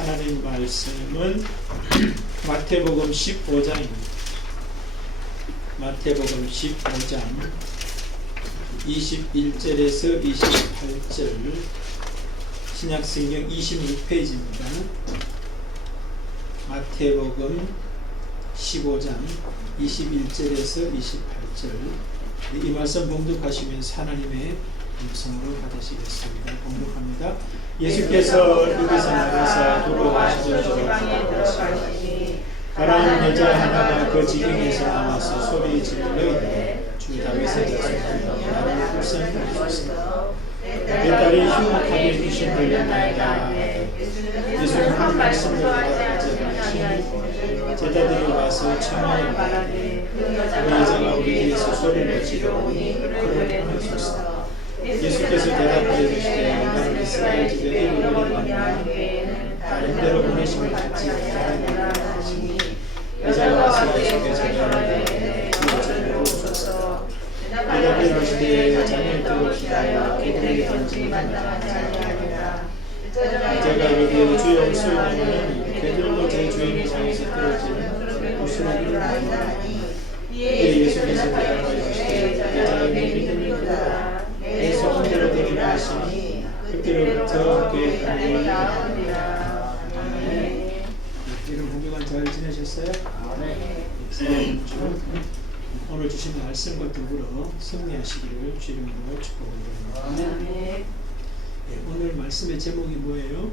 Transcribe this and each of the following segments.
하나님 말씀은 마태복음 15장입니다. 마태복음 15장 21절에서 28절, 신약성경 26페이지입니다. 마태복음 15장 21절에서 28절, 이 말씀 봉독하시면서 하나님의 음성으로 받으시겠습니다. 봉독합니다. 예수께서 여기서 나가사 돌아가시던 저를 가라앉은 여자 하나가 그 지경에서 나와서 소리 지르러 이르되 주 다윗의 자손아 나를 불쌍히 내 딸이 흉악하게 귀신들려나이다. 예수는 한 말씀을 받아들이시니 제자들이 와서 청하여 말하되 그 여자가 우리에게서 소리를 지르오니 그를 보내소서. 예수께서 대답하여 이르시되 나는 이스라엘 집에 이르기를 원하노니 다른 데로 보내심을 받지 아니하니라 하시니 여자가 와서 예수께 전하되 그 여자를 보소서. 대답하여 이르시되 자녀의 떡을 기다려 개들에게 던지기 마땅하지 아니하니라. 여자가 이르되 주여 수요하면 개들도 제 주인을 향해서 떨어지는 부스러기를 하니 이에 예수께서 대답하여 이르시되 여자의 내 믿음이 크도다. 내 소원대로 되게 하시니 그때로부터 그의 간증이 나오리라. 아멘. 여러분 한 주간 잘 지내셨어요? 네. 오늘 주신 말씀과 더불어 승리하시기를 주님으로 축복합니다. 네. 오늘 말씀의 제목이 뭐예요?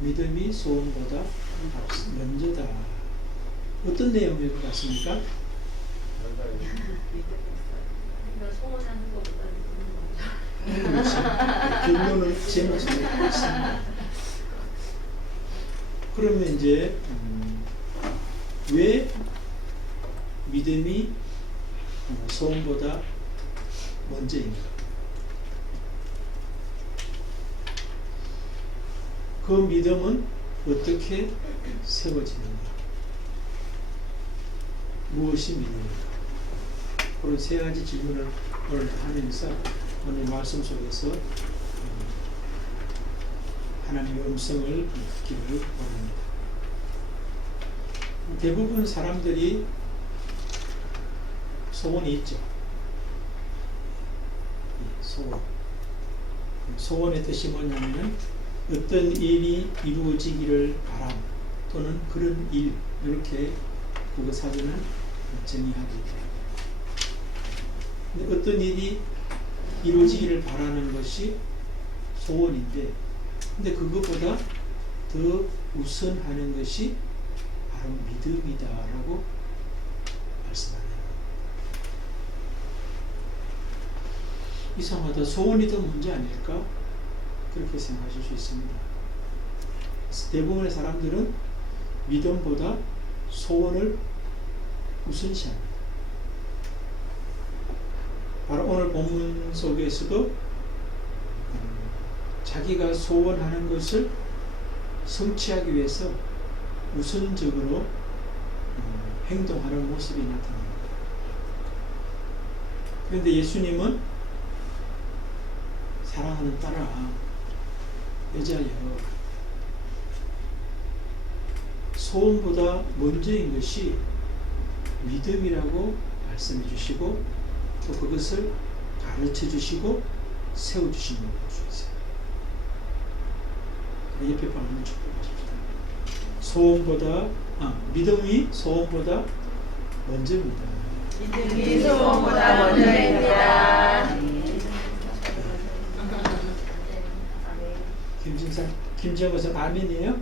믿음이 소원보다 먼저다. 어떤 내용일 것 같습니까? 소원하는 것보다 그렇지. 결론은 제목으로 있습니다. 그러면 이제 왜 믿음이 소원보다 먼저인가? 그 믿음은 어떻게 세워지는가? 무엇이 믿음인가? 그런 세 가지 질문을 오늘 하면서 오늘 말씀 속에서 하나님의 음성을 듣기를 원합니다. 대부분 사람들이 소원이 있죠. 소원. 소원의 뜻이 뭐냐면 어떤 일이 이루어지기를 바람 또는 그런 일, 이렇게 국어 사전은 정의하고 있다. 근데 어떤 일이 이루어지기를 바라는 것이 소원인데, 근데 그것보다 더 우선하는 것이 바로 믿음이다라고 말씀하네요. 이상하다. 소원이 더 문제 아닐까? 그렇게 생각하실 수 있습니다. 대부분의 사람들은 믿음보다 소원을 우선시합니다. 바로 오늘 본문 속에서도 자기가 소원하는 것을 성취하기 위해서 우선적으로 행동하는 모습이 나타납니다. 그런데 예수님은 사랑하는 딸아, 여자여, 소원보다 먼저인 것이 믿음이라고 말씀해 주시고 또 그것을 가르쳐 주시고 세워 주시는 것이죠. 옆에 방문 축복하십시다. 믿음이 소원보다 먼저입니다. 믿음이 소원보다 먼저입니다. 김정은 아멘이에요?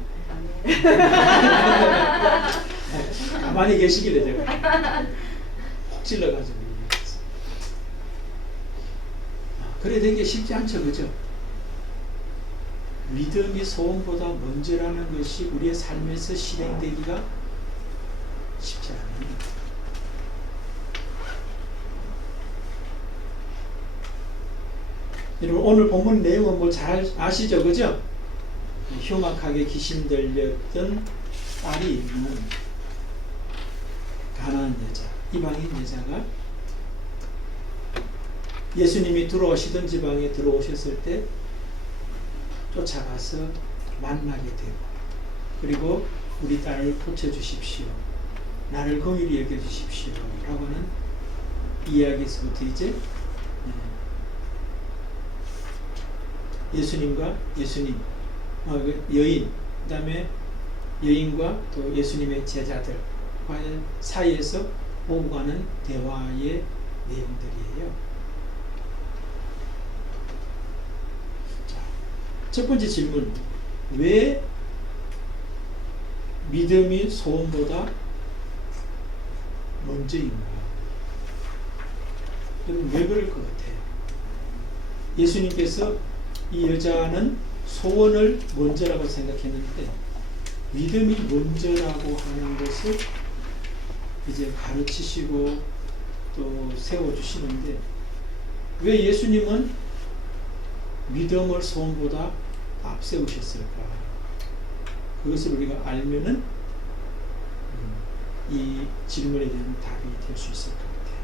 가만히 계시길래 제가 혹 찔러가지고 그래 되게 쉽지 않죠, 그죠? 믿음이 소원보다 먼저라는 것이 우리의 삶에서 실행되기가 쉽지 않아요. 여러분 오늘 본문 내용은 뭐 잘 아시죠, 그죠? 흉악하게 귀신 들렸던 딸이 있는 가난한 여자, 이방인 여자가 예수님이 들어오시던 지방에 들어오셨을 때 쫓아가서 만나게 되고, 그리고 우리 딸을 고쳐주십시오, 나를 긍휼히 여겨주십시오 라고는 이야기에서부터 이제 예수님과 여인, 그 다음에 여인과 또 예수님의 제자들과의 사이에서 오고 가는 대화의 내용들이에요. 자, 첫 번째 질문, 왜 믿음이 소원보다 먼저인가? 그럼 왜 그럴 것 같아요? 예수님께서 이 여자는 소원을 먼저라고 생각했는데 믿음이 먼저라고 하는 것을 이제 가르치시고 또 세워주시는데, 왜 예수님은 믿음을 소원보다 앞세우셨을까? 그것을 우리가 알면은 이 질문에 대한 답이 될 수 있을 것 같아요.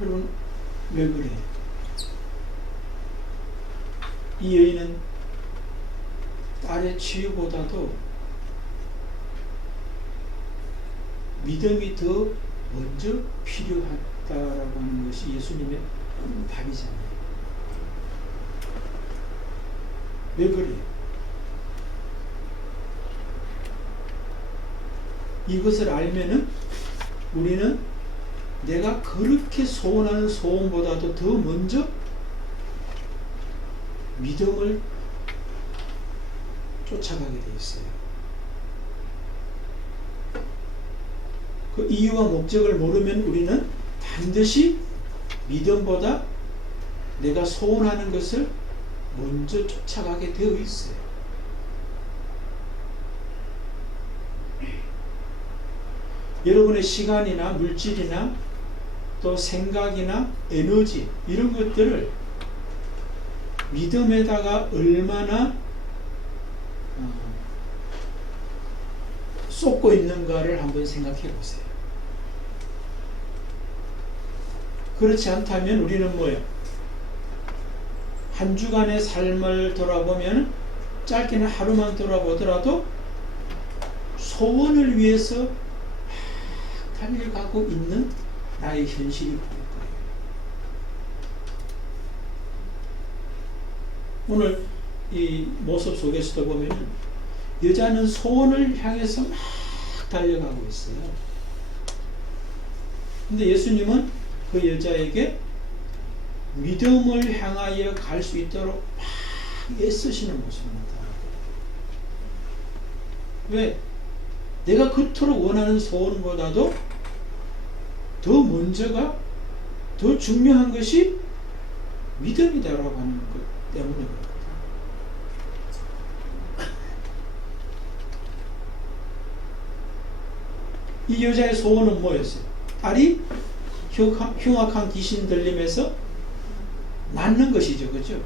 여러분, 왜 그래? 이 여인은 딸의 치유보다도 믿음이 더 먼저 필요하다라고 하는 것이 예수님의 답이잖아요. 왜 그래요? 이것을 알면은 우리는 내가 그렇게 소원하는 소원보다도 더 먼저 믿음을 쫓아가게 돼 있어요. 그 이유와 목적을 모르면 우리는 반드시 믿음보다 내가 소원하는 것을 먼저 쫓아가게 되어 있어요. 여러분의 시간이나 물질이나 또 생각이나 에너지, 이런 것들을 믿음에다가 얼마나 쏟고 있는가를 한번 생각해 보세요. 그렇지 않다면 우리는 뭐예요? 한 주간의 삶을 돌아보면, 짧게는 하루만 돌아보더라도 소원을 위해서 달려가고 있는 나의 현실이 보일 거예요. 오늘 이 모습 속에서도 보면 여자는 소원을 향해서 막 달려가고 있어요. 근데 예수님은 그 여자에게 믿음을 향하여 갈 수 있도록 막 애쓰시는 모습을 나타나거든요. 왜? 내가 그토록 원하는 소원보다도 더 먼저가, 더 중요한 것이 믿음이다라고 하는 것 때문에 그렇거든요. 이 여자의 소원은 뭐였어요? 딸이 흉악한 귀신 들림에서 낫는 것이죠. 그죠?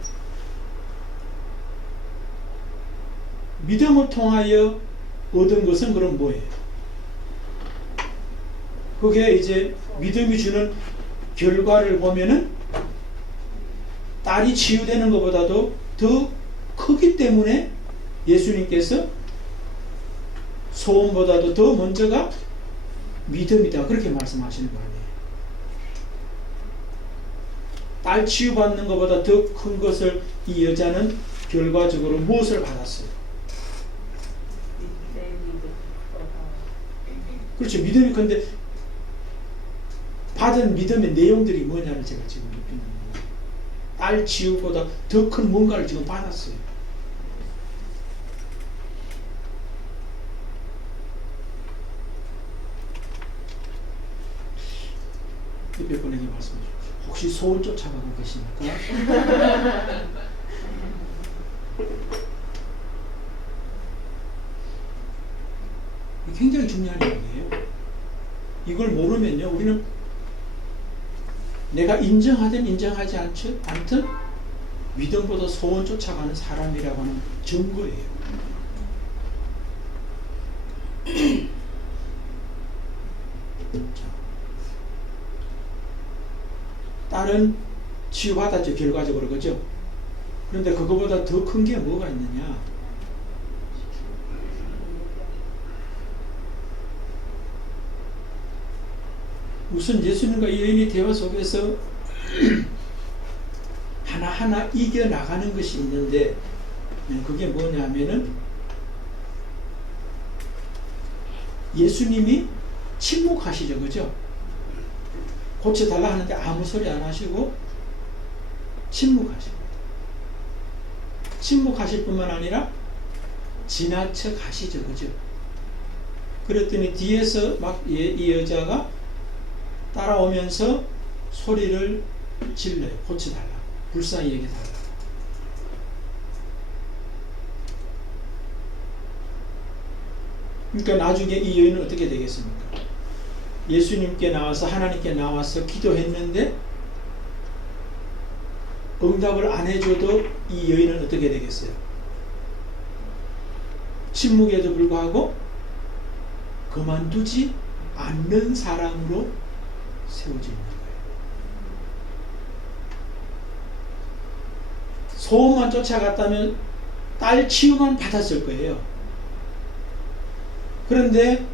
믿음을 통하여 얻은 것은 그럼 뭐예요? 그게 이제 믿음이 주는 결과를 보면은 딸이 치유되는 것보다도 더 크기 때문에 예수님께서 소원보다도 더 먼저가 믿음이다, 그렇게 말씀하시는 거 아니에요. 딸 치유받는 것보다 더 큰 것을 이 여자는 결과적으로 무엇을 받았어요? 그렇죠. 믿음이. 근데 받은 믿음의 내용들이 뭐냐를 제가 지금 느끼는 거예요. 딸 치유보다 더 큰 뭔가를 지금 받았어요. 몇 번에게 말씀하죠. 혹시 소원 쫓아가고 계십니까? 굉장히 중요한 얘기예요. 이걸 모르면요, 우리는 내가 인정하든 인정하지 않든 믿음보다 소원 쫓아가는 사람이라고 하는 증거예요. 자, 딸은 치유받았죠, 결과적으로. 그죠? 그런데 그거보다 더 큰 게 뭐가 있느냐? 우선 예수님과 이 여인의 대화 속에서 하나하나 이겨나가는 것이 있는데, 그게 뭐냐면은 예수님이 침묵하시죠. 그죠? 고쳐달라 하는데 아무 소리 안 하시고 침묵하십니다. 침묵하실 뿐만 아니라 지나쳐 가시죠. 그죠? 그랬더니 뒤에서 막 이 여자가 따라오면서 소리를 질러요. 고쳐달라. 불쌍히 여겨달라. 그러니까 나중에 이 여인은 어떻게 되겠습니까? 예수님께 나와서, 하나님께 나와서 기도했는데 응답을 안 해줘도 이 여인은 어떻게 되겠어요? 침묵에도 불구하고 그만두지 않는 사람으로 세워지는 거예요. 소원만 쫓아갔다면 딸 치유만 받았을 거예요. 그런데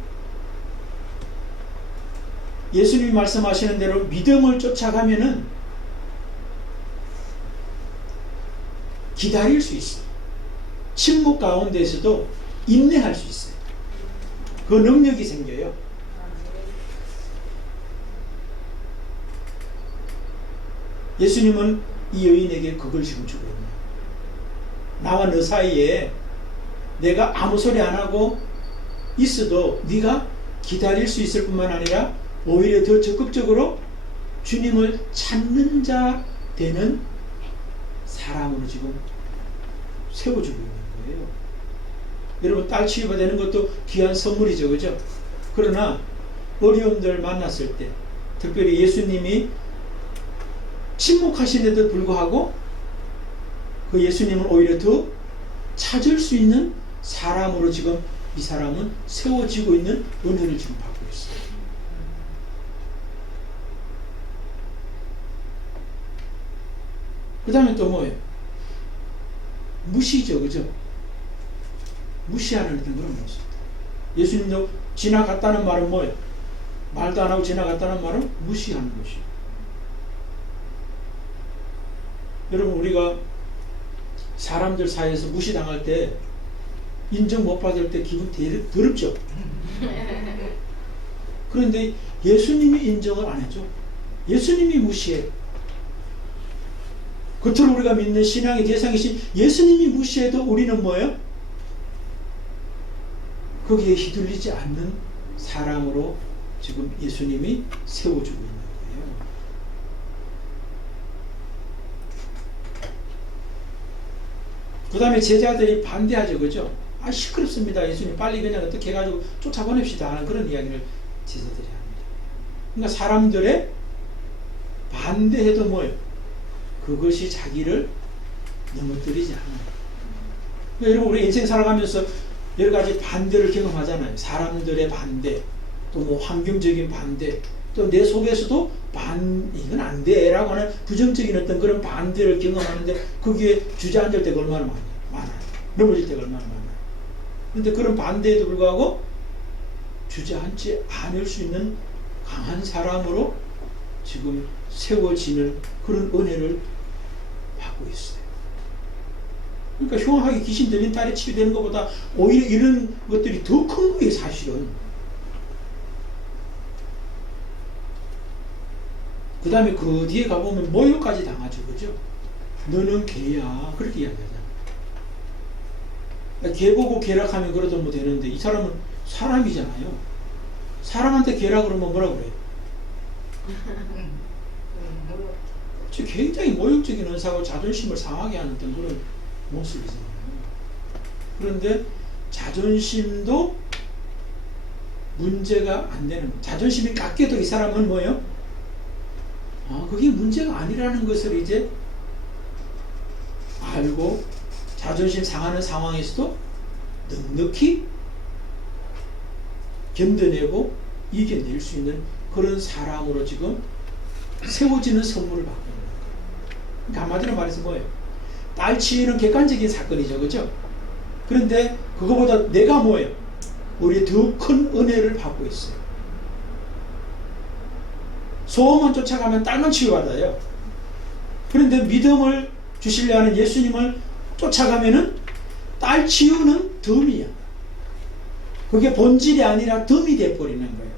예수님이 말씀하시는 대로 믿음을 쫓아가면은 기다릴 수 있어요. 침묵 가운데서도 인내할 수 있어요. 그 능력이 생겨요. 예수님은 이 여인에게 그걸 지금 주고 있네요. 나와 너 사이에 내가 아무 소리 안 하고 있어도 네가 기다릴 수 있을 뿐만 아니라 오히려 더 적극적으로 주님을 찾는 자 되는 사람으로 지금 세워주고 있는 거예요. 여러분, 딸 치유가 되는 것도 귀한 선물이죠. 그죠? 그러나 어려움들 만났을 때, 특별히 예수님이 침묵하시는데도 불구하고 그 예수님을 오히려 더 찾을 수 있는 사람으로 지금 이 사람은 세워지고 있는 은혜를 지금 받고 있어요. 그 다음에 또 뭐예요? 무시죠. 그죠? 무시하는 어떤 그런 모습. 예수님도 지나갔다는 말은 뭐예요? 말도 안 하고 지나갔다는 말은 무시하는 것이에요. 여러분, 우리가 사람들 사이에서 무시당할 때, 인정 못 받을 때 기분 더럽죠? 그런데 예수님이 인정을 안 해줘. 예수님이 무시해. 겉으로 우리가 믿는 신앙의 대상이신 예수님이 무시해도 우리는 뭐예요? 거기에 휘둘리지 않는 사람으로 지금 예수님이 세워주고 있는 거예요. 그 다음에 제자들이 반대하죠. 그죠? 아, 시끄럽습니다. 예수님 빨리 그냥 어떻게 해가지고 쫓아보냅시다 하는 그런 이야기를 제자들이 합니다. 그러니까 사람들의 반대해도 뭐예요? 그것이 자기를 넘어뜨리지 않아요. 그러니까 여러분, 우리 인생 살아가면서 여러 가지 반대를 경험하잖아요. 사람들의 반대, 또 뭐 환경적인 반대, 또 내 속에서도 이건 안 돼 라고 하는 부정적인 어떤 그런 반대를 경험하는데 거기에 주저앉을 때가 얼마나 많아요. 넘어질 때가 얼마나 많아요. 그런데 그런 반대에도 불구하고 주저앉지 않을 수 있는 강한 사람으로 지금 세워지는 그런 은혜를 받고 있어요. 그러니까 흉하게 귀신 들린 딸이 치유되는 것보다 오히려 이런 것들이 더 큰 거예요, 사실은. 그 다음에 그 뒤에 가보면 모욕까지 당하죠. 그죠? 너는 개야. 그렇게 이야기하잖아요. 개 보고 개락하면 그러도 뭐 되는데 이 사람은 사람이잖아요. 사람한테 개라 그러면 뭐라 그래요? 굉장히 모욕적인 은사고 자존심을 상하게 하는 어떤 그런 모습이잖아요. 그런데 자존심도 문제가 안 되는, 자존심이 깎여도 이 사람은 뭐예요? 그게 문제가 아니라는 것을 이제 알고 자존심 상하는 상황에서도 넉넉히 견뎌내고 이겨낼 수 있는 그런 사람으로 지금 세워지는 선물을 받고 있는 거예요. 그러니까 한마디로 말해서 뭐예요? 딸 치유는 객관적인 사건이죠. 그죠? 그런데 그거보다 내가 뭐예요? 우리 더 큰 은혜를 받고 있어요. 소원만 쫓아가면 딸만 치유받아요. 그런데 믿음을 주시려 하는 예수님을 쫓아가면은 딸 치유는 덤이야. 그게 본질이 아니라 덤이 되어버리는 거예요.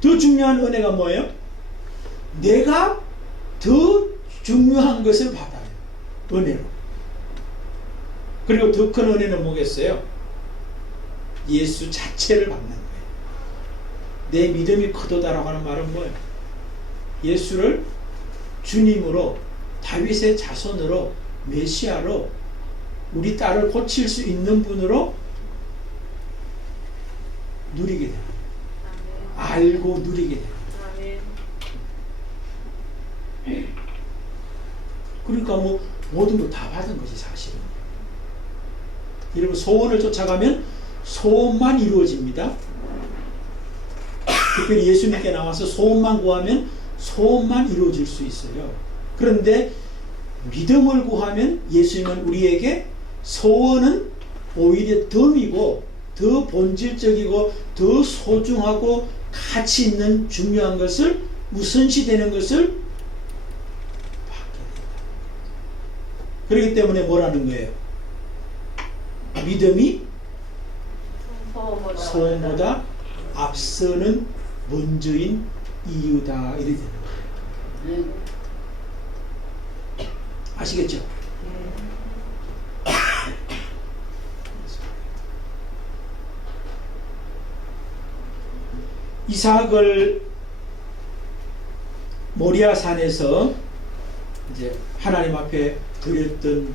더 중요한 은혜가 뭐예요? 내가 더 중요한 것을 받아요. 은혜로. 그리고 더 큰 은혜는 뭐겠어요? 예수 자체를 받는 거예요. 내 믿음이 크도다라고 하는 말은 뭐예요? 예수를 주님으로, 다윗의 자손으로, 메시아로, 우리 딸을 고칠 수 있는 분으로 누리게 됩니다. 알고 누리게 됩니다. 그러니까 뭐 모든 거 다 받은 것이 사실은. 여러분, 소원을 쫓아가면 소원만 이루어집니다. 특별히 예수님께 나와서 소원만 구하면 소원만 이루어질 수 있어요. 그런데 믿음을 구하면 예수님은 우리에게 소원은 오히려 덤이고 더 본질적이고 더 소중하고 가치 있는 중요한 것을, 우선시되는 것을 받게 된다. 그렇기 때문에 뭐라는 거예요? 믿음이 소원보다 앞서는 먼저인 이유다. 이렇게 되는 거예요. 아시겠죠? 이삭을 모리아산에서 이제 하나님 앞에 드렸던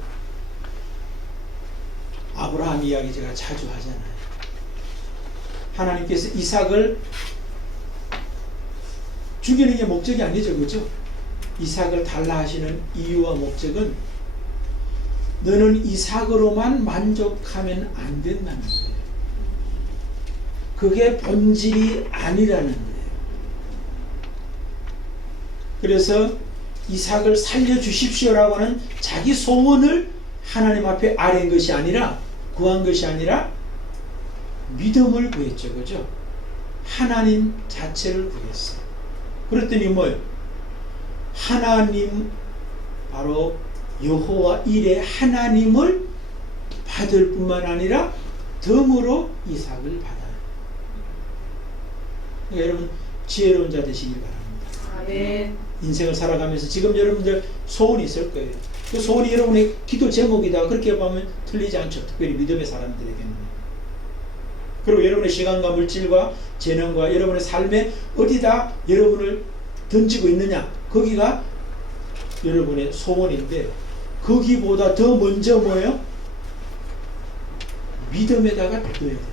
아브라함 이야기 제가 자주 하잖아요. 하나님께서 이삭을 죽이는 게 목적이 아니죠. 그죠? 이삭을 달라 하시는 이유와 목적은 너는 이삭으로만 만족하면 안 된다는 거예요. 그게 본질이 아니라는 거예요. 그래서 이삭을 살려주십시오라고 하는 자기 소원을 하나님 앞에 아뢰는 것이 아니라, 구한 것이 아니라 믿음을 구했죠. 그죠? 하나님 자체를 구했어요. 그랬더니 뭐예요? 하나님, 바로 여호와 일의 하나님을 받을 뿐만 아니라 덤으로 이삭을 받아요. 그러니까 여러분, 지혜로운 자 되시길 바랍니다. 아멘. 인생을 살아가면서 지금 여러분들 소원이 있을 거예요. 그 소원이 여러분의 기도 제목이다. 그렇게 보면 틀리지 않죠. 특별히 믿음의 사람들에게는. 그리고 여러분의 시간과 물질과 재능과 여러분의 삶에 어디다 여러분을 던지고 있느냐, 거기가 여러분의 소원인데, 거기보다 더 먼저 뭐예요? 믿음에다가 넣어야 되는 거예요.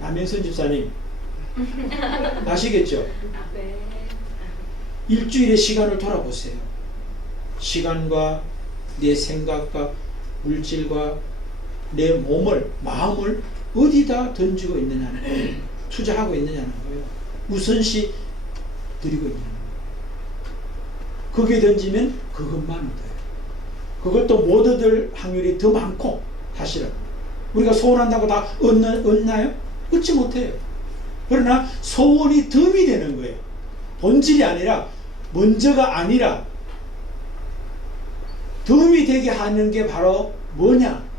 남현선 집사님 아시겠죠? 네. 일주일의 시간을 돌아보세요. 시간과 내 생각과 물질과 내 몸을, 마음을 어디다 던지고 있느냐는 거예요. 투자하고 있느냐는 거예요. 우선시 드리고 있느냐는 거예요. 거기에 던지면 그것만 얻어요. 그것도 못 얻을 확률이 더 많고, 사실은 우리가 소원한다고 다 얻나요? 얻지 못해요. 그러나 소원이 덤이 되는 거예요. 본질이 아니라, 먼저가 아니라 덤이 되게 하는 게 바로 뭐냐?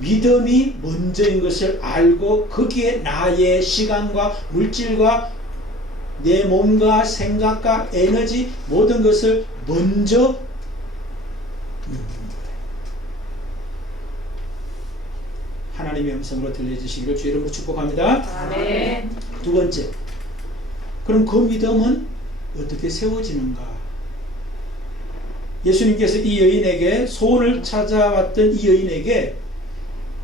믿음이 먼저인 것을 알고 거기에 나의 시간과 물질과 내 몸과 생각과 에너지, 모든 것을 먼저 넣는 거예요. 하나님의 음성으로 들려주시기를 주 이름으로 축복합니다. 아멘. 두 번째, 그럼 그 믿음은 어떻게 세워지는가? 예수님께서 이 여인에게, 소원을 찾아왔던 이 여인에게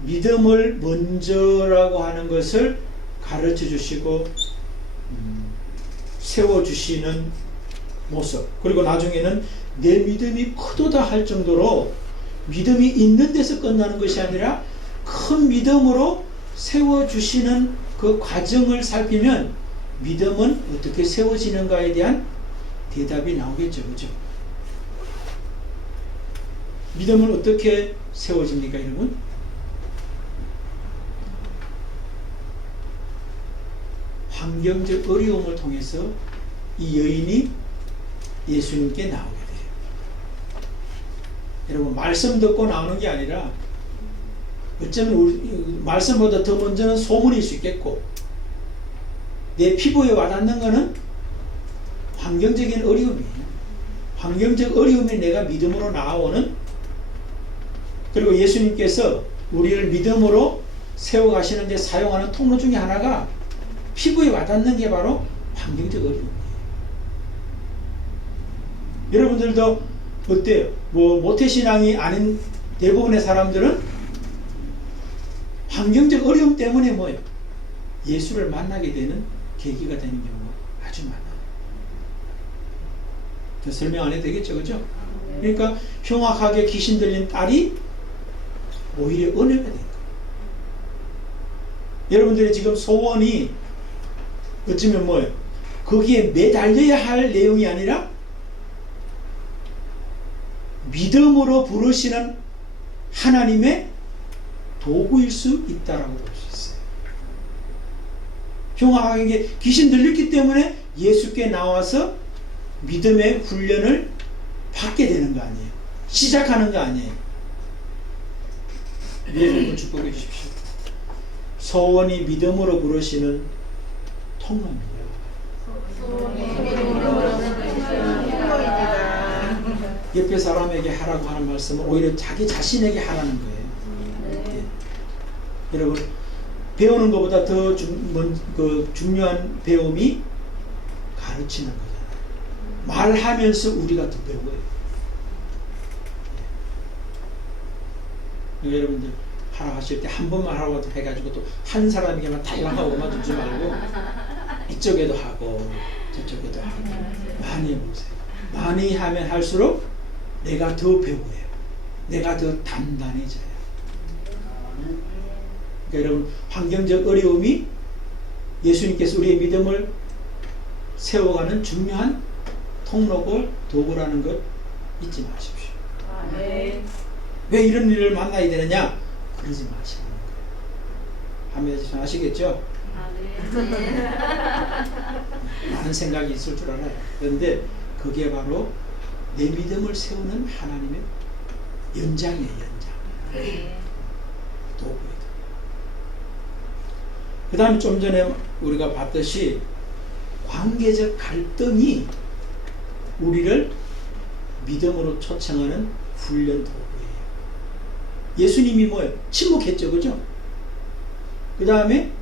믿음을 먼저라고 하는 것을 가르쳐 주시고 세워주시는 모습, 그리고 나중에는 내 믿음이 크도다 할 정도로 믿음이 있는 데서 끝나는 것이 아니라 큰 믿음으로 세워주시는 그 과정을 살피면 믿음은 어떻게 세워지는가에 대한 대답이 나오겠죠. 그죠? 믿음은 어떻게 세워집니까, 여러분? 환경적 어려움을 통해서 이 여인이 예수님께 나오게 돼요. 여러분, 말씀 듣고 나오는 게 아니라 어쩌면 말씀보다 더 먼저는 소문일 수 있겠고, 내 피부에 와닿는 것은 환경적인 어려움이에요. 환경적 어려움이 내가 믿음으로 나아오는, 그리고 예수님께서 우리를 믿음으로 세워가시는 데 사용하는 통로 중에 하나가 피부에 와닿는 게 바로 환경적 어려움이에요. 여러분들도 어때요? 모태신앙이 아닌 대부분의 사람들은 환경적 어려움 때문에 뭐예요? 예수를 만나게 되는 계기가 되는 경우가 아주 많아요. 더 설명 안 해도 되겠죠, 그죠? 그러니까 흉악하게 귀신 들린 딸이 오히려 은혜가 된 거예요. 여러분들이 지금 소원이 어쩌면 뭐예요? 거기에 매달려야 할 내용이 아니라 믿음으로 부르시는 하나님의 도구일 수 있다라고 볼 수 있어요. 흉악하게 귀신 들렸기 때문에 예수께 나와서 믿음의 훈련을 받게 되는 거 아니에요. 시작하는 거 아니에요. 예수님을 축복해 주십시오. 소원이 믿음으로 부르시는 통로입니다. 옆에 사람에게 하라고 하는 말씀은 오히려 자기 자신에게 하라는 거예요. 네. 여러분, 배우는 것보다 더 중요한 배움이 가르치는 거잖아요. 말하면서 우리가 더 배워요. 네. 여러분들 하라 하실 때 한 번만 하라고 해가지고 또 한 사람에게만 달랑하고만 두지 말고 이쪽에도 하고 저쪽에도 하고 많이 해보세요. 많이 하면 할수록 내가 더 배워요. 내가 더 단단해져요. 그러니까 여러분, 환경적 어려움이 예수님께서 우리의 믿음을 세워가는 중요한 통로고 도구라는 것 잊지 마십시오. 네. 왜 이런 일을 만나야 되느냐? 그러지 마시는 거예요. 하면 아시겠죠? 네. 많은 생각이 있을 줄 알아요. 그런데 그게 바로 내 믿음을 세우는 하나님의 연장이에요. 연장. 네. 도구예요. 그 다음에 좀 전에 우리가 봤듯이 관계적 갈등이 우리를 믿음으로 초청하는 훈련 도구예요. 예수님이 뭐예요? 침묵했죠. 그죠? 그 다음에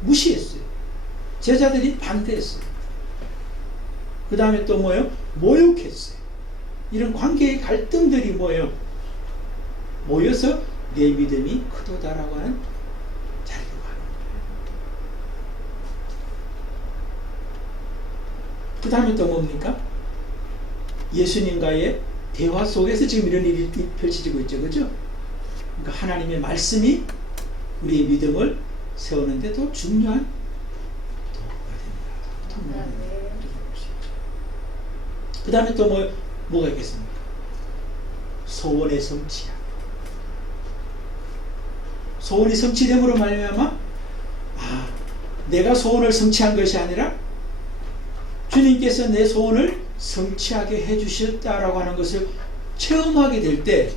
무시했어요. 제자들이 반대했어요. 그 다음에 또 뭐예요? 모욕했어요. 이런 관계의 갈등들이 뭐예요? 모여서 내 믿음이 크도다라고 하는 자리로 가는 거예요. 그 다음에 또 뭡니까? 예수님과의 대화 속에서 지금 이런 일이 펼쳐지고 있죠. 그죠? 그러니까 하나님의 말씀이 우리의 믿음을 세우는데 도 중요한 도구가 됩니다. 그 다음에 또 뭐가 있겠습니까? 소원의 성취야. 소원이 성취됨으로 말미암아 내가 소원을 성취한 것이 아니라 주님께서 내 소원을 성취하게 해주셨다라고 하는 것을 체험하게 될 때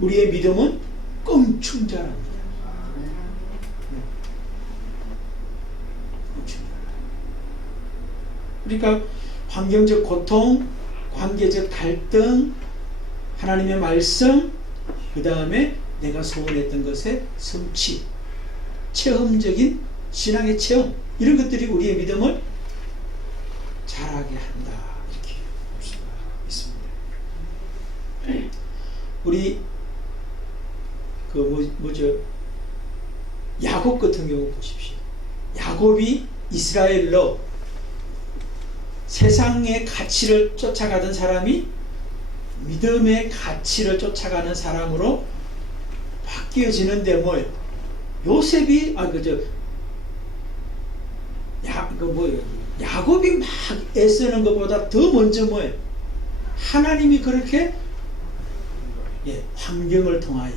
우리의 믿음은 껑충 자랍니다. 그러니까 환경적 고통, 관계적 갈등, 하나님의 말씀, 그 다음에 내가 소원했던 것의 성취, 체험적인 신앙의 체험, 이런 것들이 우리의 믿음을 자라게 한다, 이렇게 볼 수가 있습니다. 우리 야곱 같은 경우 보십시오. 야곱이 이스라엘로 세상의 가치를 쫓아가던 사람이 믿음의 가치를 쫓아가는 사람으로 바뀌어지는데 뭐예요? 요셉이 그 뭐예요? 야곱이 막 애쓰는 것보다 더 먼저 뭐예요? 하나님이 그렇게 환경을 통하여,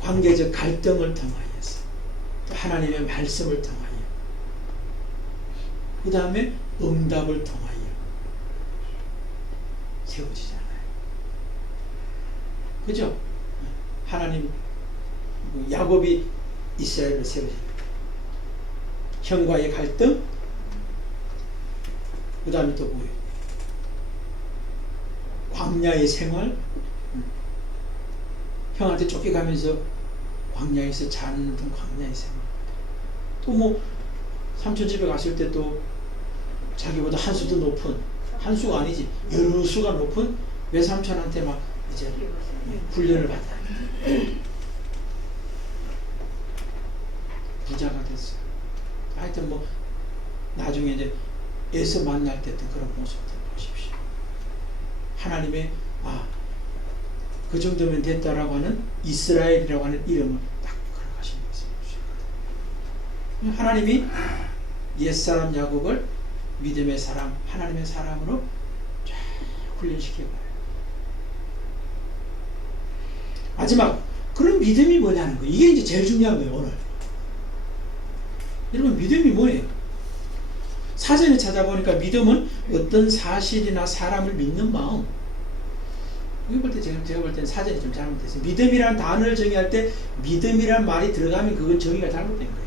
관계적 갈등을 통하여서, 또 하나님의 말씀을 통하여, 그 다음에 응답을 통하여 세워지잖아요. 그죠? 하나님, 야곱이 이스라엘을 세워집니다. 형과의 갈등, 그 다음에 또 뭐예요? 광야의 생활, 형한테 쫓겨가면서 광야에서 자는 광야의 생활. 또 뭐 삼촌 집에 갔을 때 또 자기보다 한 수도 높은, 한 수가 아니지 여러 수가 높은 외삼촌한테 막 이제 훈련을 받아 부자가 됐어요. 하여튼 뭐 나중에 이제 에서 만날 때 그런 모습들 보십시오. 하나님의 그 정도면 됐다라고 하는 이스라엘이라고 하는 이름을 딱 걸어가신 것을. 하나님이 옛사람 야곱을 믿음의 사람, 하나님의 사람으로 쫙 훈련시켜봐요. 마지막, 그런 믿음이 뭐냐는 거예요. 이게 이제 제일 중요한 거예요, 오늘. 여러분, 믿음이 뭐예요? 사전에 찾아보니까 믿음은 어떤 사실이나 사람을 믿는 마음. 이거 볼 때 제가 볼 때는 사전이 좀 잘못됐어요. 믿음이라는 단어를 정의할 때 믿음이라는 말이 들어가면 그건 정의가 잘못된 거예요.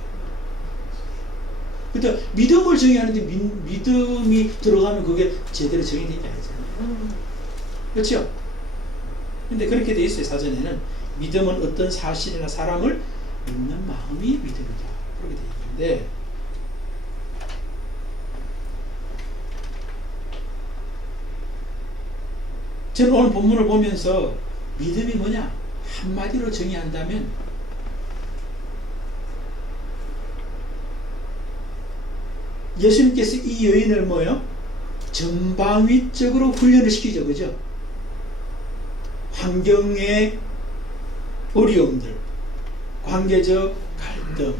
그러니까 믿음을 정의하는데 믿음이 들어가면 그게 제대로 정의되지 않잖아요. 그렇죠? 근데 그렇게 돼 있어요. 사전에는 믿음은 어떤 사실이나 사람을 믿는 마음이 믿음이다. 그렇게 돼 있는데, 저는 오늘 본문을 보면서 믿음이 뭐냐? 한마디로 정의한다면 예수님께서 이 여인을 뭐요? 전방위적으로 훈련을 시키죠. 그죠? 환경의 어려움들, 관계적 갈등,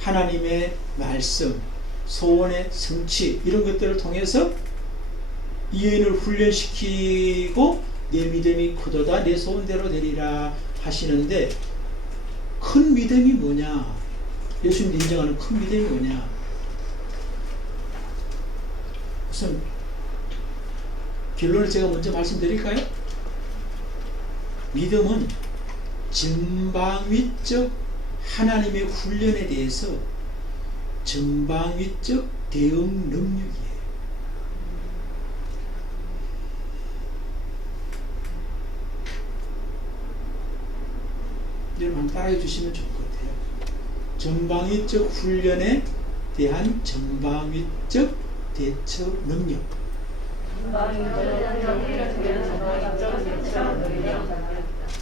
하나님의 말씀, 소원의 성취, 이런 것들을 통해서 이 여인을 훈련시키고 내 믿음이 크도다 내 소원대로 되리라 하시는데, 큰 믿음이 뭐냐? 예수님 인정하는 큰 믿음이 뭐냐? 우선 결론을 제가 먼저 말씀드릴까요? 믿음은 전방위적 하나님의 훈련에 대해서 전방위적 대응 능력이에요. 여러분 한번 따라해 주시면 좋을 것 같아요. 전방위적 훈련에 대한 전방위적 대처 능력.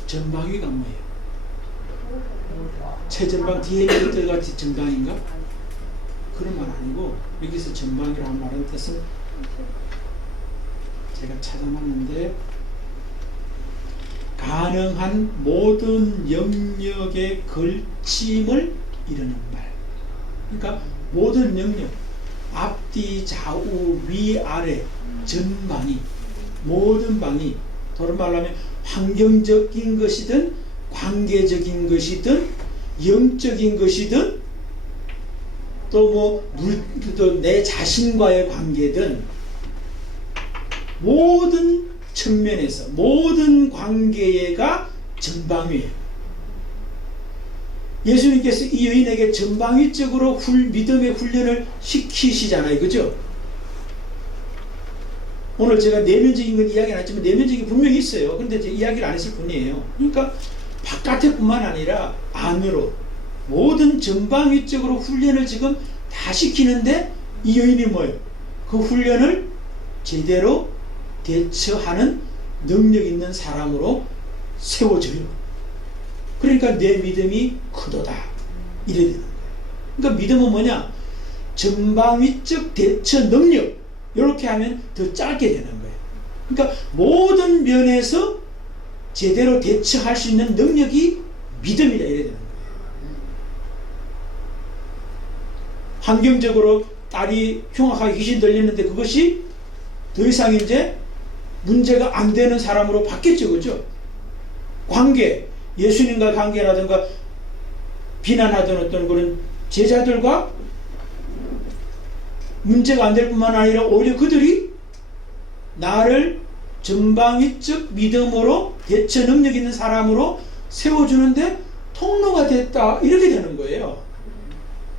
전방위가 뭐예요? 최전방 뒤에 있는 것들과 전방인가? 그런 말 아니고, 여기서 전방이라는 말은 뜻은 제가 찾아봤는데, 가능한 모든 영역의 걸침을 이루는 말. 그러니까 모든 영역, 앞뒤, 좌우, 위, 아래, 전방위, 모든 방위, 다른 말로 하면 환경적인 것이든 관계적인 것이든 영적인 것이든 또 내 자신과의 관계든 모든 측면에서 모든 관계가 전방위예요. 예수님께서 이 여인에게 전방위적으로 믿음의 훈련을 시키시잖아요. 그죠? 오늘 제가 내면적인 건 이야기 안 했지만 내면적인 분명히 있어요. 그런데 이야기를 안 했을 뿐이에요. 그러니까 바깥에 뿐만 아니라 안으로 모든 전방위적으로 훈련을 지금 다 시키는데, 이 여인이 뭐예요? 그 훈련을 제대로 대처하는 능력 있는 사람으로 세워져요. 그러니까 내 믿음이 크도다 이래야 되는 거예요. 그러니까 믿음은 뭐냐? 전방위적 대처 능력, 이렇게 하면 더 짧게 되는 거예요. 그러니까 모든 면에서 제대로 대처할 수 있는 능력이 믿음이다 이래야 되는 거예요. 환경적으로 딸이 흉악하게 귀신 들렸는데 그것이 더 이상 이제 문제가 안 되는 사람으로 바뀌었죠. 그죠? 관계, 예수님과 관계라든가 비난하던 어떤 그런 제자들과 문제가 안 될 뿐만 아니라 오히려 그들이 나를 전방위적 믿음으로 대처 능력 있는 사람으로 세워주는데 통로가 됐다. 이렇게 되는 거예요.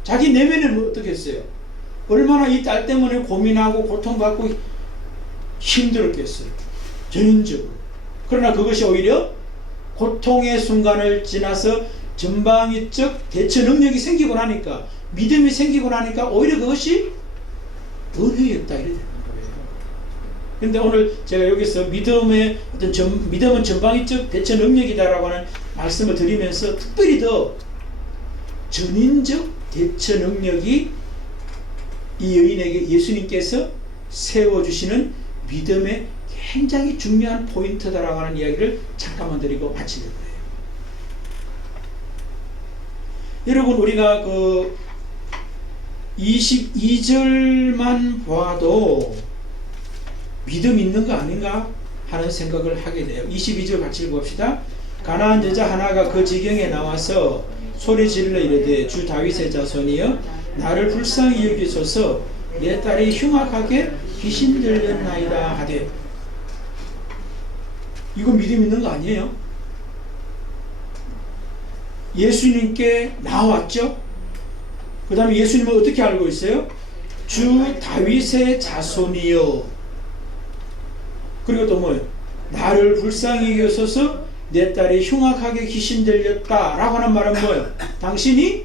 자기 내면을 어떻게 했어요? 얼마나 이 딸 때문에 고민하고 고통받고 힘들었겠어요. 전인적으로. 그러나 그것이 오히려 고통의 순간을 지나서 전방위적 대처 능력이 생기고 나니까, 믿음이 생기고 나니까 오히려 그것이 은혜였다. 이렇게 되는 거예요. 그런데 오늘 제가 여기서 믿음은 전방위적 대처 능력이다라고 하는 말씀을 드리면서 특별히 더 전인적 대처 능력이 이 여인에게 예수님께서 세워주시는 믿음의 굉장히 중요한 포인트다라고 하는 이야기를 잠깐만 드리고 마치려고 해요. 여러분, 우리가 그 22절만 봐도 믿음 있는 거 아닌가 하는 생각을 하게 돼요. 22절 같이 읽어봅시다. 가나안 여자 하나가 그 지경에 나와서 소리 질러 이르되 주 다윗의 자손이여 나를 불쌍히 여기소서 내 딸이 흉악하게 귀신 들렸나이다 하되. 이거 믿음 있는 거 아니에요? 예수님께 나왔죠? 그 다음에 예수님은 어떻게 알고 있어요? 주 다윗의 자손이요. 그리고 또 뭐예요? 나를 불쌍히 여기소서 내 딸이 흉악하게 귀신 들렸다 라고 하는 말은 뭐예요? 당신이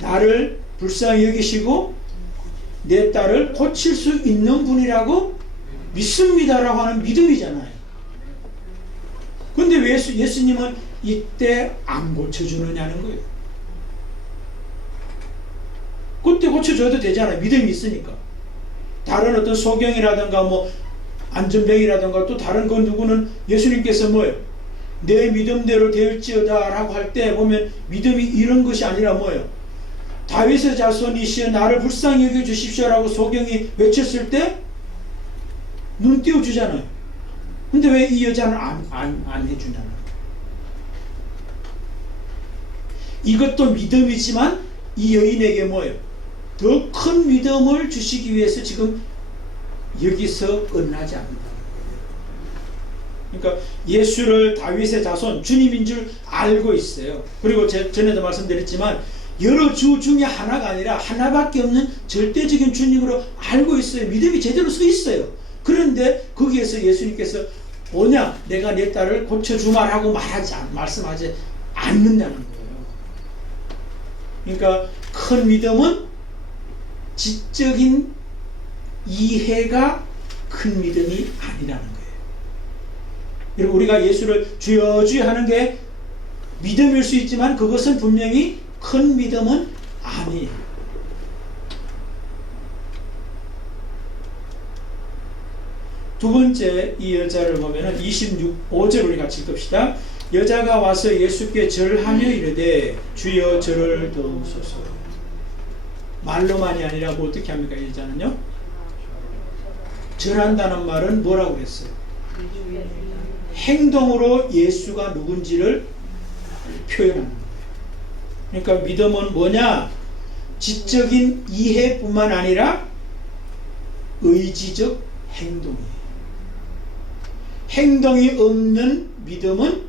나를 불쌍히 여기시고 내 딸을 고칠 수 있는 분이라고 믿습니다 라고 하는 믿음이잖아요. 근데 왜 예수님은 이때 안 고쳐주느냐는 거예요. 그때 고쳐줘도 되잖아요. 믿음이 있으니까. 다른 어떤 소경이라든가 뭐 안전병이라든가 또 다른 건 누구는 예수님께서 뭐예요? 내 믿음대로 되었지어다 라고 할 때 보면 믿음이 이런 것이 아니라 뭐예요? 다윗의 자손이시여 나를 불쌍히 여겨주십시오 라고 소경이 외쳤을 때 눈 띄워주잖아요. 근데 왜 이 여자는 안 해주냐는. 이것도 믿음이지만 이 여인에게 뭐예요? 더 큰 믿음을 주시기 위해서 지금 여기서 끝나지 않는다는 거예요. 그러니까 예수를 다윗의 자손, 주님인 줄 알고 있어요. 그리고 전에도 말씀드렸지만 여러 주 중에 하나가 아니라 하나밖에 없는 절대적인 주님으로 알고 있어요. 믿음이 제대로 서 있어요. 그런데 거기에서 예수님께서 뭐냐? 내가 내 딸을 고쳐주마라고 말씀하지 않는다는 거예요. 그러니까 큰 믿음은 지적인 이해가 큰 믿음이 아니라는 거예요. 여러분, 우리가 예수를 주여 주여 하는 게 믿음일 수 있지만 그것은 분명히 큰 믿음은 아니에요. 두 번째 이 여자를 보면은 26절 우리 같이 읽읍시다. 여자가 와서 예수께 절하며 이르되 주여 저를 도우소서. 말로만이 아니라 뭐 어떻게 합니까? 이 여자는요? 절한다는 말은 뭐라고 그랬어요? 행동으로 예수가 누군지를 표현하는 거예요. 그러니까 믿음은 뭐냐? 지적인 이해뿐만 아니라 의지적 행동이에요. 행동이 없는 믿음은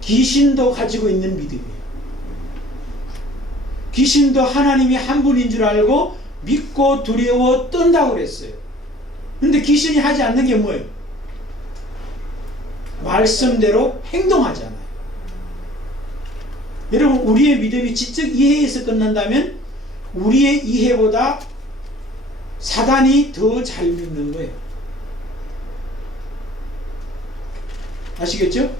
귀신도 가지고 있는 믿음이에요. 귀신도 하나님이 한 분인 줄 알고 믿고 두려워 떤다고 그랬어요. 그런데 귀신이 하지 않는 게 뭐예요? 말씀대로 행동하잖아요. 여러분, 우리의 믿음이 지적 이해에서 끝난다면 우리의 이해보다 사단이 더 잘 믿는 거예요. 아시겠죠?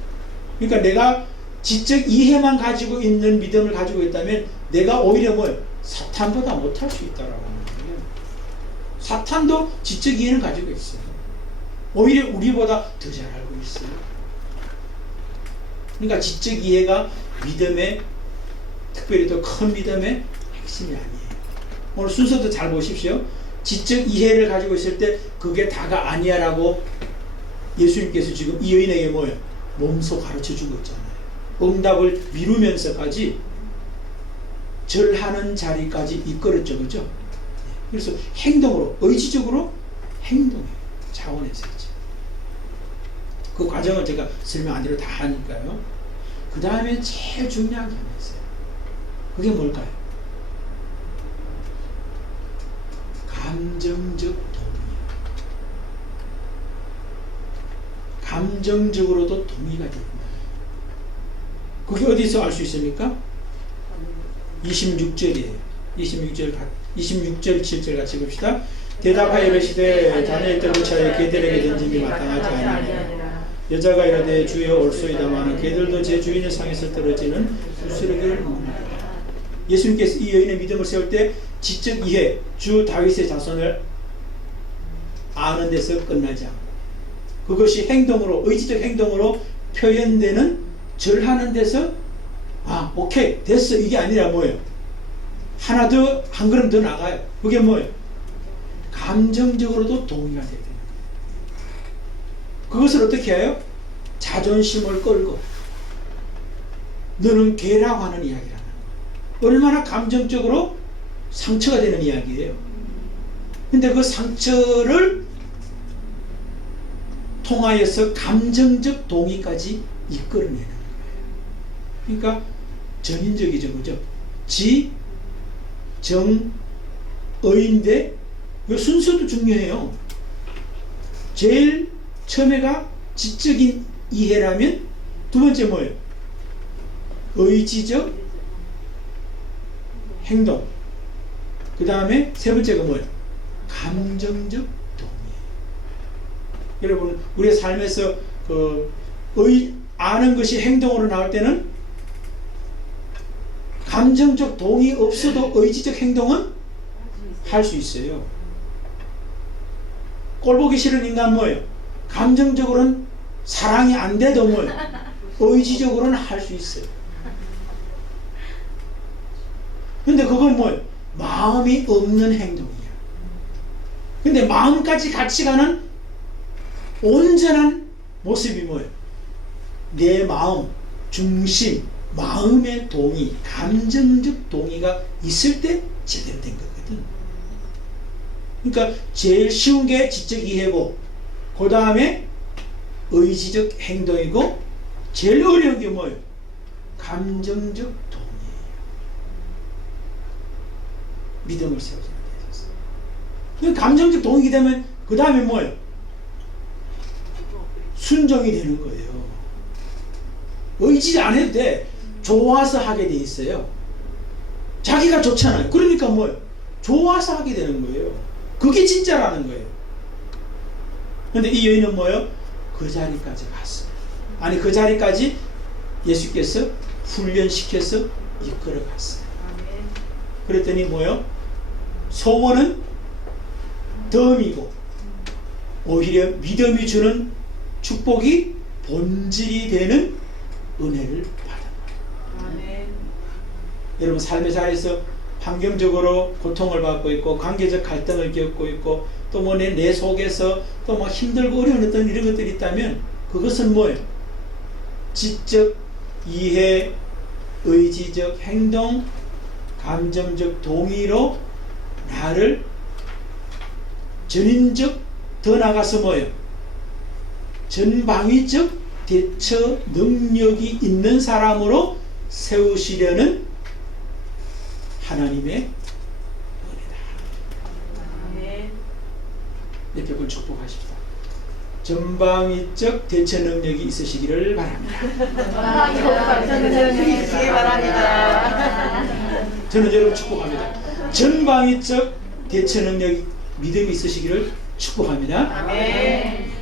그러니까 내가 지적 이해만 가지고 있는 믿음을 가지고 있다면 내가 오히려 뭐예요? 사탄보다 못할 수 있다라고 하는 거예요. 사탄도 지적 이해는 가지고 있어요. 오히려 우리보다 더 잘 알고 있어요. 그러니까 지적 이해가 믿음의, 특별히 더 큰 믿음의 핵심이 아니에요. 오늘 순서도 잘 보십시오. 지적 이해를 가지고 있을 때 그게 다가 아니야 라고 예수님께서 지금 이 여인에게 뭐예요? 몸소 가르쳐 주고 있잖아요. 응답을 미루면서까지 절하는 자리까지 이끌었죠. 그죠? 그래서 행동으로, 의지적으로 행동해요. 차원에서지. 그 과정을 제가 설명 안 대로 다 하니까요. 그 다음에 제일 중요한 게 하나 있어요. 그게 뭘까요? 감정적 동의. 감정적으로도 동의가 됩니다. 그게 어디서 알 수 있습니까? 26절이에요. 26절 7절 같이 봅시다. 대답하여 이르시되 자녀의 때 부차에 개들에게 던짐이 마땅하지 아니하니라. 여자가 이르되 주여 올소이다마는 개들도 제 주인의 상에서 떨어지는 부스러기를 먹느니라. 예수님께서 이 여인의 믿음을 세울 때 지적 이해, 주 다윗의 자손을 아는 데서 끝나지 않고 그것이 행동으로, 의지적 행동으로 표현되는 절하는 데서 오케이 됐어 이게 아니라 뭐예요? 하나 더, 한 걸음 더 나가요. 그게 뭐예요? 감정적으로도 동의가 돼야 돼요. 그것을 어떻게 해요? 자존심을 끌고 너는 개라고 하는 이야기라는 거. 얼마나 감정적으로 상처가 되는 이야기예요. 근데 그 상처를 통하여서 감정적 동의까지 이끌어내는 거예요. 그러니까 전인적이죠. 그죠? 지, 정, 의인데 이 순서도 중요해요. 제일 처음에가 지적인 이해라면 두 번째 뭐예요? 의지적 행동. 그 다음에 세 번째가 뭐예요? 감정적 동의. 여러분 우리의 삶에서 아는 것이 행동으로 나올 때는 감정적 동의 없어도 의지적 행동은 할 수 있어요. 꼴보기 싫은 인간 뭐예요? 감정적으로는 사랑이 안 돼도 뭐예요? 의지적으로는 할 수 있어요. 근데 그건 뭐예요? 마음이 없는 행동이야. 근데 마음까지 같이 가는 온전한 모습이 뭐예요? 내 마음, 중심, 마음의 동의, 감정적 동의가 있을 때 제대로 된 거거든. 그러니까 제일 쉬운 게 지적 이해고 그 다음에 의지적 행동이고 제일 어려운 게 뭐예요? 감정적 동의예요. 믿음을 세우지 않아요. 감정적 동의가 되면 그 다음에 뭐예요? 순종이 되는 거예요. 의지 안 해도 돼. 좋아서 하게 돼 있어요. 자기가 좋잖아요. 그러니까 뭐예요? 좋아서 하게 되는 거예요. 그게 진짜라는 거예요. 근데 이 여인은 뭐예요? 그 자리까지 갔어요. 아니 그 자리까지 예수께서 훈련시켜서 이끌어 갔어요. 그랬더니 뭐예요? 소원은 덤이고 오히려 믿음이 주는 축복이 본질이 되는 은혜를 받은 거예요. 여러분 삶의 자리에서 환경적으로 고통을 받고 있고 관계적 갈등을 겪고 있고 또 뭐 내 속에서 또 막 힘들고 어려운 어떤 이런 것들이 있다면 그것은 뭐예요? 지적 이해, 의지적 행동, 감정적 동의로 나를 전인적 더 나가서 뭐예요? 전방위적 대처 능력이 있는 사람으로 세우시려는 하나님의 은혜다. 옆에 분 축복하십시다. 전방위적 대처 능력이 있으시기를 바랍니다. 저는 여러분 축복합니다. 전방위적 대처 능력이 믿음이 있으시기를 축복합니다. 아멘.